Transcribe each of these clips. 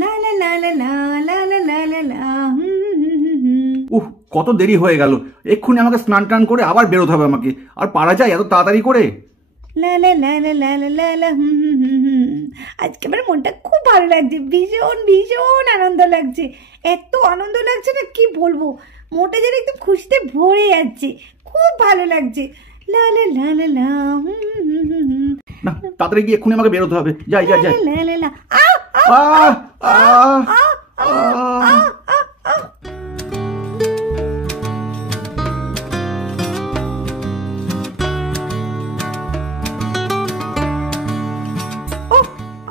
লা লা লা লা লা লা লা লা লা লা। কত দেরি হয়ে গেল, এক্ষুনি আমাকে স্নান টান করে আবার বেরোতে হবে আমাকে। আর পারা যায় এত তাড়াতাড়ি করে? লা লা লা লা লা লা লা লা। আজকে আমার মনটা খুব ভালো লাগছে, ভীষণ ভীষণ আনন্দ লাগছে। এত আনন্দ লাগছে না কি বলবো, মনটা যেন একদম খুশিতে ভরে যাচ্ছে, খুব ভালো লাগছে। লা লা লা লা লা। না, তাড়াতাড়ি গিয়ে এক্ষুনি আমাকে বেরোতে হবে। যাই যাই যাই। লা লা লা।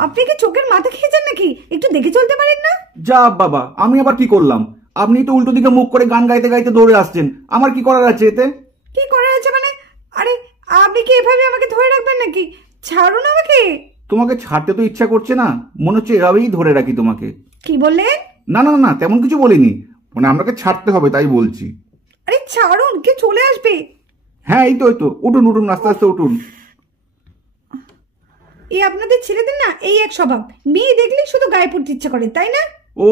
আপনি কি চোখের মাথা খেয়েছেন নাকি? একটু দেখে চলতে পারেন না? যা বাবা, আমি আবার কি করলাম? আপনি তো উল্টো দিকে মুখ করে গান গাইতে গাইতে দৌড়ে আসছেন, আমার কি করার আছে এতে? কি করার আছে মানে? আরে আপনি কি এভাবে আমাকে ধরে রাখবেন নাকি? ছাড়ুন আমাকে। তোমাকে ছাড়তে তো ইচ্ছা করছে না, মনে হচ্ছে এভাবেই ধরে রাখি তোমাকে। কি বললেন? না না না, তেমন কিছু বলিনি, মানে আপনাকে ছাড়তে হবে তাই বলছি। আরে ছাড়ুন, কে চলে আসবে। হ্যাঁ এই তো উঠুন উঠুন, আস্তে আস্তে উঠুন। এই আপনাদের ছেলেদের না এই এক স্বভাব, মেয়ে দেখলেই শুধু গায়ে পড়তে ইচ্ছা করে, তাই না? ও,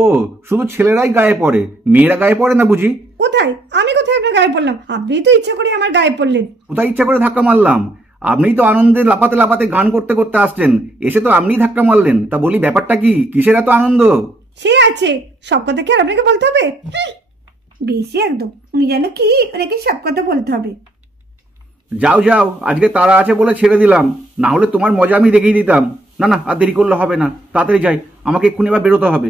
শুধু ছেলেরাই গায়ে পড়ে, মেয়েরা গায়ে পড়ে না বুঝি? কোথায় আমি কোথায় আপনার গায়ে পড়লাম? আপনি তো ইচ্ছা করে আমার গায়ে পড়লেন। কোথায় ইচ্ছা করে ধাক্কা মারলাম? আপনিই তো আনন্দে লাপাতে লাপাতে গান করতে করতে আসছেন, এসে তো আপনিই ধাক্কা মারলেন। তা বলি ব্যাপারটা কি, কিসের এত আনন্দ? সে আছে, সব কথা কি আর আপনাকে বলতে হবে? বেশি একদম, উনি যেন কি ওনাকে সব কথা বলতে হবে। যাও যাও, আজকে তারা আছে বলে ছেড়ে দিলাম, না হলে তোমার মজা আমি দেখিয়ে দিতাম। না না, আর দেরি করলে হবে না, তাড়াতাড়ি যাই, আমাকে এক্ষুনি এবার বেরোতে হবে।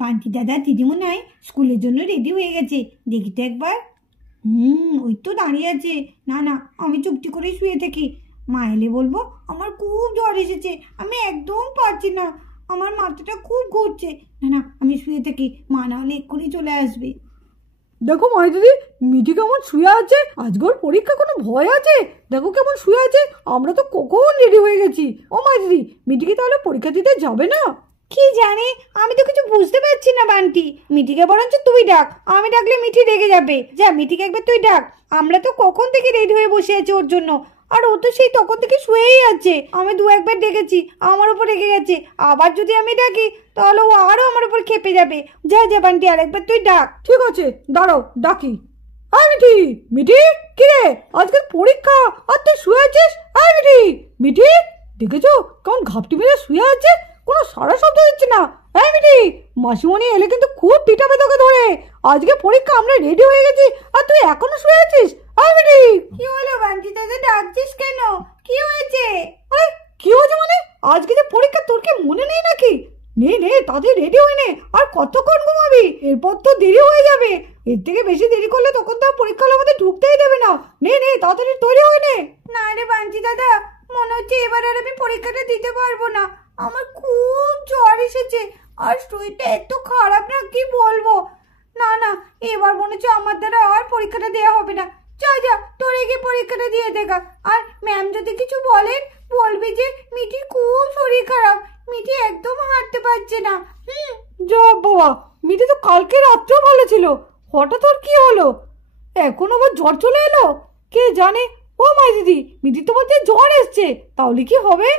বান্টি দাদা দিদিমণি স্কুলের জন্য রেডি হয়ে গেছে, দেখি তো একবার। ওই তো দাঁড়িয়ে আছে। না না, আমি চুপটি করে শুয়ে থাকি, মা এলে বলবো আমার খুব জ্বর এসেছে, আমি একদম পারছি না, আমার মাথাটা খুব ঘুরছে। না না, আমি শুয়ে থাকি, মা না হলে এক্ষুনি চলে আসবে। দেখো মাই দিদি, মিঠি কেমন শুয়ে আছে, আজকের পরীক্ষা কোনো ভয় আছে? দেখো কেমন শুয়ে আছে, আমরা তো কখন রেডি হয়ে গেছি। ও মাই দিদি, মিঠি কি তাহলে পরীক্ষা দিতে যাবে না? কি জানি, আমি তো কিছু বুঝতে পারছি না বান্টি। মিঠিকে বরঞ্চ তুই ডাক, আমি ডাকলে মিঠি রেগে যাবে। যা, মিঠিকে একবার তুই ডাক, আমরা তো কখন থেকে রেডি হয়ে বসে আছি ওর জন্য, আর ও তো সেই তখন থেকে শুয়েই আছে। আমি দু একবার ডেকেছি, আমার উপর রেগে গেছে, আবার যদি আমি ডাকি তাহলে ও আরো আমার উপর খেপে যাবে। যা যা বান্টি, আর একবার তুই ডাক। ঠিক আছে, দাঁড়াও ডাকি। আয় মিঠি, মিঠি কিরে আজকের পরীক্ষা আর তুই শুয়ে আছিস? আয় মিঠি, মিঠি দেখেছো কেমন ঘাপটি মেরে শুয়ে আছে, কোনো সারা শব্দ দিচ্ছে না। এই মিঠি, মাসিমণি এলে কিন্তু খুব পিটাবে তোকে ধরে। আজকে পরীক্ষা, আমরা রেডি হয়ে গেছি আর তুই এখনো শুয়ে আছিস। আয় মিঠি। কি হলো বান্টি দাদা, ডাকছিস কেন? কি হয়েছে? আরে কি হয়েছে মানে? আজকে যে পরীক্ষা, তোর কি মনে নেই নাকি? নে নে, তাদের রেডি হয়ে নে, আর কতক্ষণ ঘুমাবি? এরপর তো দেরি হয়ে যাবে, এর থেকে বেশি দেরি করলে তখন তো পরীক্ষা হলে আমাদের ঢুকতেই দেবে না। নে নে, তাড়াতাড়ি তৈরি হয়ে নে। না রে বান্টি দাদা, মনে হচ্ছে এবার আর আমি পরীক্ষাটা দিতে পারবো না, আমার খুব জ্বর এসেছে, আর শরীরটা এত খারাপ না কি বলবো। না না, এবার মনে হচ্ছে আমার দ্বারা আর পরীক্ষাটা দেওয়া হবে না। যা যা, তোরে গিয়ে পরীক্ষাটা দিয়ে দেখা, আর ম্যাম যদি কিছু বলেন বলবি যে মিঠির খুব শরীর খারাপ, মিঠি একদম হাঁটতে পারছে না। যা বাবা, মিঠি তো কালকে রাত্রেও ভালো ছিল, হঠাৎ ওর কি হলো? এখন আবার জ্বর চলে এলো, কে জানে। ও মাই দিদি, মিঠি তো বলছে জ্বর এসছে, তাহলে কি হবে?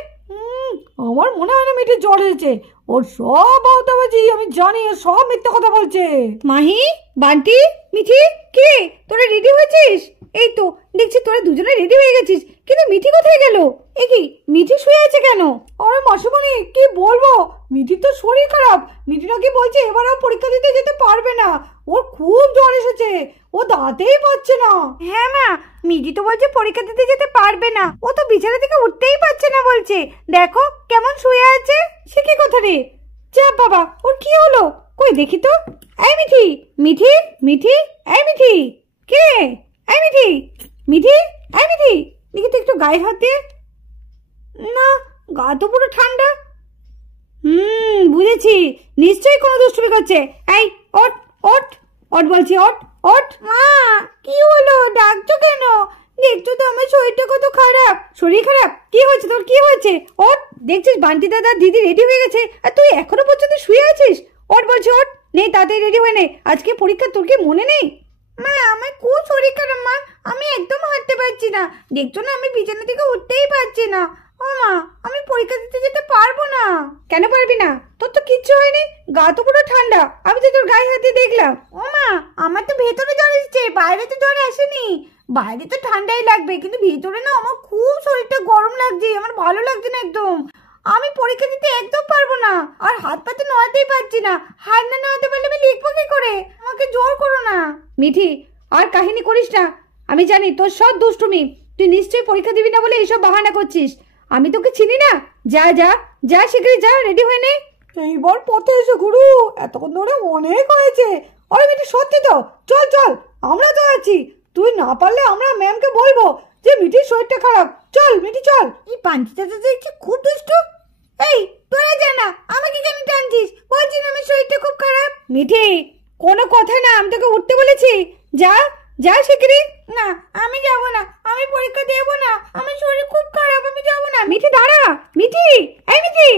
আমার মনে হয় না মিঠির জ্বর এসেছে, ওর সব আওতাবাজি আমি জানি, ও সব মিথ্যে কথা বলছে। মাহি, বান্টি, মিঠি, কি তোরা রেডি হয়েছিস? এই তো দেখছি তোরা দুজনে রেডি হয়ে গেছিস, কিন্তু মিঠি কোথায় গেল? এ কি, মিঠি শুয়ে আছে কেন? আরে মাসিমণি কি বলবো, মিঠির তো শরীর খারাপ, মিঠি নাকি বলছে এবার আর পরীক্ষা দিতে যেতে পারবে না, ওর খুব জ্বর এসেছে, ও দাঁড়াতেই পারছে না। হ্যাঁ মা, মিঠি তো বলছে পরীক্ষা দিতে যেতে পারবে না, ও তো বিছানা থেকে উঠতেই পারছে না বলছে, দেখো কেমন শুয়ে আছে। সে কি কথা রে? যা বাবা, ওর কি হলো, কই দেখি তো। এই মিঠি, মিঠি, মিঠি, এই মিঠি, কে? এই মিঠি, মিঠি, এই মিঠি, দেখি তো একটু গায়ে হাত দিয়ে। না, গা তো পুরো ঠান্ডা। বুঝেছি, নিশ্চয়ই কোনো দুষ্টুমি করছে। এই ওঠ ওঠ ওঠ বলছি, ওঠ ওঠ। মা, কি হলো, ডাকছো কেন? দেখছো তো আমার শরীরটা কত খারাপ। শরীর খারাপ? কি হয়েছে তোর, কি হয়েছে? ওঠ, দেখছিস বান্টি দাদা দিদি রেডি হয়ে গেছে আর তুই এখনো পর্যন্ত শুয়ে আছিস। ওঠ বলছি, ওঠ, নে তাড়াতাড়ি রেডি হয়ে নে, আজকে পরীক্ষা, তোর কি মনে নেই? মা, আমার খুব শরীর খারাপ মা, আমি একদম হাঁটতে পারছি না, দেখছো না আমি বিছানা থেকে উঠতেই পারছি না, ও মা, আমি পরীক্ষা দিতে যেতে পারবো না। কেন পারবি না? তোর তো কিচ্ছু হয়নি, গা তো পুরো ঠান্ডা, আমি তো তোর গায়ে হাত দিয়ে দেখলাম। ও মা, আমার তো ভেতরে জ্বর এসেছে, বাইরে তো জ্বর আসেনি। বাইরে তো ঠান্ডাই লাগবে, কিন্তু ভেতরে না আমার খুব শরীরটা গরম লাগছে, আমার ভালো লাগছে না একদম। আমি পরীক্ষা দিতে একদম পারবো না, আর হাত পা তো নড়াতেই পারছি না। হাত না নড়াতে পারলে আমি লিখবো কি করে? আমাকে জোর করো না। মিঠি, আর কাহিনী করিস না, আমি জানি তোর সব দুষ্টুমি, তুই নিশ্চয়ই পরীক্ষা দিবি না বলে এইসব বাহানা করছিস। আমি তোকে চিনি না? যা যা যা, শিগগিরই যা, রেডি হয়ে নে। এইবার পথে এসে গুরু, এতক্ষণ ধরে অনেক হয়েছে। আরে মিঠি, সত্যি তো, চল চল, আমরা তো আছি। তুই না পারলে আমরা ম্যামকে বলবো যে মিঠির শরীরটা খারাপ। চল মিঠি চল। এই পাঞ্চিটা তো দেখছি খুব দুষ্ট। এই তোরা জানা আমাকে কেন টানছিস? বলছি না আমার শরীরটা খুব খারাপ। মিঠি, কোনো কথা না, আমি তোকে উঠতে বলেছি। যা যা শিগগিরই। না, আমি যাব না, আমি পরীক্ষা দেব না, আমার শরীর খুব খারাপ, আমি যাব না। মিঠি দাঁড়া, মিঠি, এই মিঠি।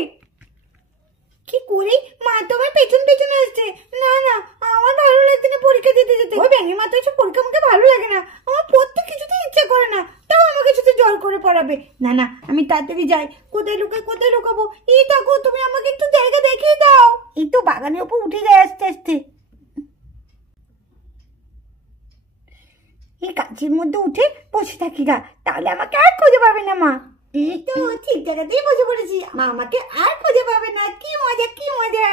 কি করি, মা তো আমার পেছন পেছনে আসছে। না না, আমার ভালো লাগছে না পরীক্ষা দিতে যেতে। ওই ব্যাঙের মা তো এসব পরীক্ষা আমাকে ভালো লাগে না, আমার পড়তে কিছুতে ইচ্ছে করে না, তাও আমাকে শুধু জোর করে পড়াবে। না না, আমি তাড়াতাড়ি যাই। কোথায় লুকাবো? এই দেখো, তুমি আমাকে একটু জায়গা দেখিয়ে দাও। এই তো বাগানের উপর উঠে যায় আস্তে আস্তে। এই গাছের মধ্যে উঠে বসে থাকি গা, তাহলে আমাকে আর খুঁজে পাবে না মা। এই তো ঠিক জায়গাতেই বসে পড়েছি, মা আমাকে আর খুঁজে পাবে না। কি মজা, কি মজা।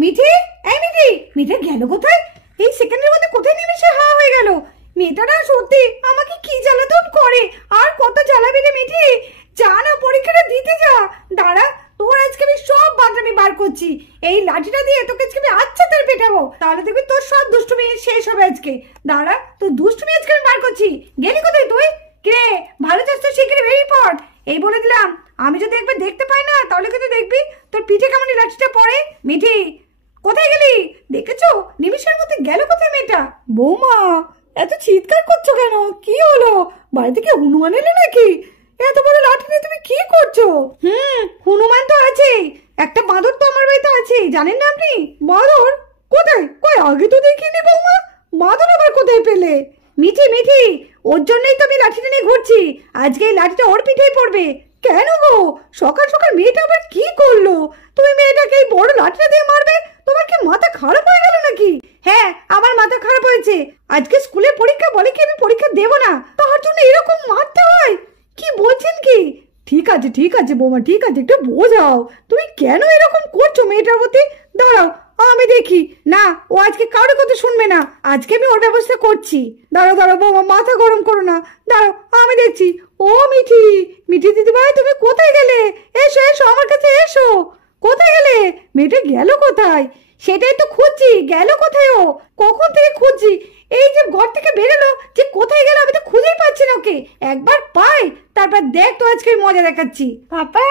মিঠি, এই মিঠি, মিঠি গেল কোথায়? এই সেকেন্ডের মধ্যে কোথায় নিমেষে হাওয়া হয়ে গেল? মেয়েটা না সত্যি আমাকে কি জ্বালাতন করে, আর কত জ্বালাবি রে মিঠি? যা না, পরীক্ষাটা দিতে যা। দাঁড়া, তোর আজকে আমি সব বাঁদরামি বার করছি। এই লাঠিটা দিয়ে তোকে আজকে আমি আচ্ছা তার পেটাবো, তাহলে দেখবি তোর সব দুষ্টুমি শেষ হবে আজকে। দাঁড়া, তোর দুষ্টুমি আজকে আমি বার করছি। গেলি কোথায় তুই? কে ভালো চাস তো শিগগিরই বেরিয়ে পড়। এই বলে দিলাম, আমি যদি একবার দেখতে পাই না, তাহলে কিন্তু দেখবি তোর পিঠে কেমন এই লাঠিটা পড়ে। মিঠি, কোথায় গেলি? দেখেছো নিমিষের মধ্যে গেল কোথায় মেয়েটা? বৌমা, এত চিৎকার করছো কেন? কি হলো? বাড়ি থেকে হনুমান এলো নাকি? এত বড় লাঠি নিয়ে তুমি কি করছো? হনুমান তো আছেই, একটা বাঁদর তো আমার বাড়িতে আছেই, জানেন না আপনি? বাঁদর কোথায়? কই আগে তো দেখিনি বৌমা, বাঁদর আবার কোথায় পেলে? মিঠি মিঠি, ওর জন্যই তো আমি লাঠিটা নিয়ে ঘুরছি। আজকে এই লাঠিটা ওর পিঠেই পড়বে। কেন গো, সকাল সকাল মেয়েটা আবার কি করলো? তুমি মেয়েটাকে এই বড় লাঠিটা দিয়ে মারবে? তোমার কি মাথা খারাপ হয়ে গেল নাকি? হ্যাঁ, আমার মাথা খারাপ হয়েছে। আজকে স্কুলে পরীক্ষা, বলে কি আমি পরীক্ষা দেব না, তার জন্য এরকম মারতে হয়? কি বলছেন কি? ঠিক আছে বৌমা, ঠিক আছে, একটু বোঝাও। তুমি কেন এরকম করছো মেয়েটার প্রতি? দাঁড়াও, আমি দেখি। না, ও আজকে কারোর কথা শুনবে না, আজকে আমি ওর ব্যবস্থা করছি। দাঁড়াও দাঁড়াও বৌমা, মাথা গরম করো না, দাঁড়াও আমি দেখছি। ও মিঠি, মিঠি দিদিভাই, তুমি কোথায় গেলে? এসো এসো, আমার কাছে এসো। কোথায় গেলে? মেয়েটা গেল কোথায়? সেটাই তো খুঁজছি, গেল কোথায় ও? কখন থেকে খুঁজছি, এই যে ঘর থেকে বেরোলো, যে কোথায় গেল আমি তো খুঁজেই পাচ্ছি না ওকে। একবার পাই, তারপর দেখ তো আজকে মজা দেখাচ্ছি। পাপা,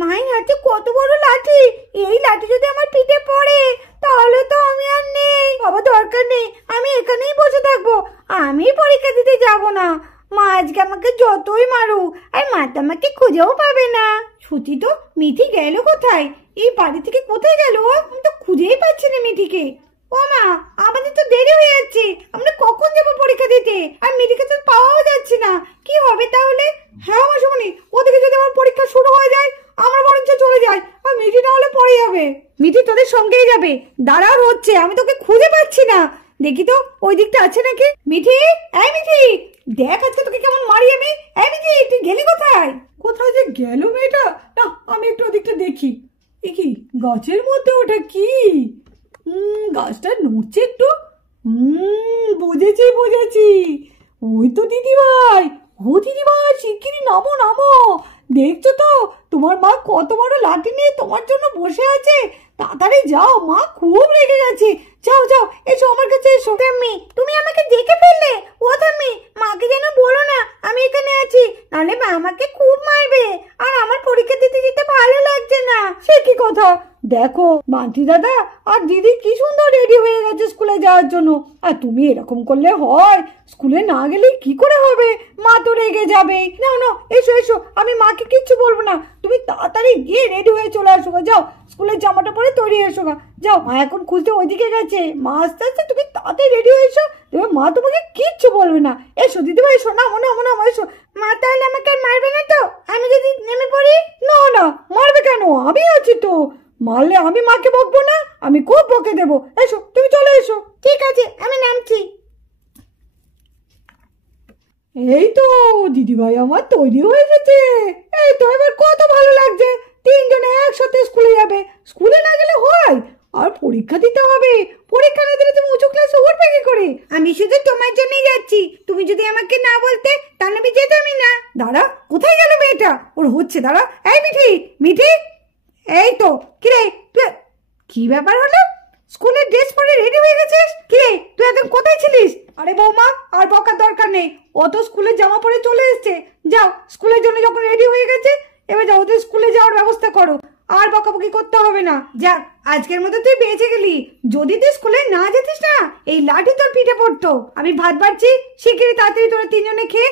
মায়ের হাতে কত বড় লাঠি, এই লাঠি যদি আমার পিঠে পড়ে তাহলে তো আমি আর নেই। বাবা দরকার নেই, আমি এখানেই বসে থাকবো, আমি পরীক্ষা দিতে যাব না। মা আজকে আমাকে যতই মারুক, আর মা তো আমাকে খুঁজেও পাবে না। সত্যি তো, মিঠি গেল কোথায়? এই বাড়ি থেকে কোথায় গেল? আমি তো খুঁজেই পাচ্ছি না মিঠিকে। ও মা, আমাদের তো দেরি হয়ে যাচ্ছে, আমরা কখন যাবো পরীক্ষা দিতে? আর মিঠিকে তো পাওয়াও যাচ্ছে না, কি হবে তাহলে? হ্যাঁ মাসুমণি, ওদিকে যদি আমার পরীক্ষা শুরু হয়ে যায়, আমরা বরঞ্চ চলে যাই, আর মিঠি না হলে পড়ে যাবে। মিঠি তোদের সঙ্গেই যাবে, দাঁড়াও হচ্ছে, আমি তোকে খুঁজে পাচ্ছি না। দেখি তো ওই দিকটা আছে নাকি। মিঠি, এই মিঠি, দেখ আজকে তোকে কেমন মারি আমি। এই মিঠি, তুই গেলি কোথায়? কোথায় যে গেল মেয়েটা? না, আমি একটু ওদিকটা দেখি। এ কি গাছের মধ্যে? ওটা কি? গাছটা নড়ছে একটু। বুঝেছি, ওই তো দিদিভাই। ও দিদিভাই, শিগগিরই নামো নামো। দেখছো তো তোমার মা কত বড় লাঠি নিয়ে তোমার জন্য বসে আছে। তাড়াতাড়ি যাও, মা খুব রেগে গেছে। যাও যাও, এসো আমার কাছে এসো। থাম্মি, তুমি আমাকে দেখে ফেললে? ও থাম্মি, মাকে যেন বলো না আমি এখানে আছি, নাহলে মা আমাকে খুব মারবে, আর আমার পরীক্ষা দিতে যেতে ভালো লাগছে না। সে কি কথা? দেখো মান্টি দাদা আর দিদি কি সুন্দর রেডি হয়ে গেছে স্কুলে যাওয়ার জন্য, আর তুমি এরকম করলে হয়? স্কুলে না গেলে কি করে হবে? মা তো রেগে যাবে। না না, এসো এসো, আমি মাকে কিচ্ছু বলবো না। তুমি তাড়াতাড়ি গিয়ে রেডি হয়ে চলে আসো গা, যাও স্কুলের জামাটা পরে তৈরি এসো গা, যাও। মা এখন খুঁজতে ওইদিকে গেছে, মা আস্তে আস্তে তুমি তাড়াতাড়ি রেডি হয়ে এসো, তবে মা তোমাকে কিচ্ছু বলবে না। এসো দিদিভাই, এসো, নামো নামো নামো, এসো। মা তাহলে আমাকে আর মারবে না তো? আমি যদি নেমে পড়ি? না না, মারবে কেন? আমি আছি তো। মারলে আমি মাকে বকবো না? আমি খুব বকে দেবো। এসো, তুমি চলে এসো। ঠিক আছে, আমি নামছি। এই তো দিদিভাই আমার তৈরি হয়ে গেছে। এই তো এবার কত ভালো লাগছে। তিনজনে একসাথে স্কুলে যাবে। স্কুলে না গেলে হয়? আর পরীক্ষা দিতে হবে। পরীক্ষা না দিলে তুমি উঁচু ক্লাসে উঠবে কি করে? আমি শুধু তোমার জন্যই যাচ্ছি। তুমি যদি আমাকে না বলতে তাহলে আমি যেতামই না। দাঁড়া, কোথায় গেল মেয়েটা? ওর হচ্ছে, দাঁড়া। এই মিঠি, মিঠি, এই তো। কিরে তুই, কি ব্যাপার হলো? স্কুলের ড্রেস পরে রেডি হয়ে গেছিস? কিরে তুই এখন কোথায় ছিলিস? আরে বৌমা, আর বকার দরকার নেই। ও তো স্কুলের জামা পরে চলে এসেছে। যাও, স্কুলের জন্য যখন রেডি হয়ে গেছে, এবার যাও ওদের স্কুলে যাওয়ার ব্যবস্থা করো। আর বকাবকি করতে হবে না। যাক, আজকের মতো তুই বেঁচে গেলি। যদি তুই স্কুলে না যেতিস না, এই লাঠি তোর পিঠে পড়তো। আমি ভাত বাড়ছি, শিগগিরই তাড়াতাড়ি তোরা তিনজনে খেয়ে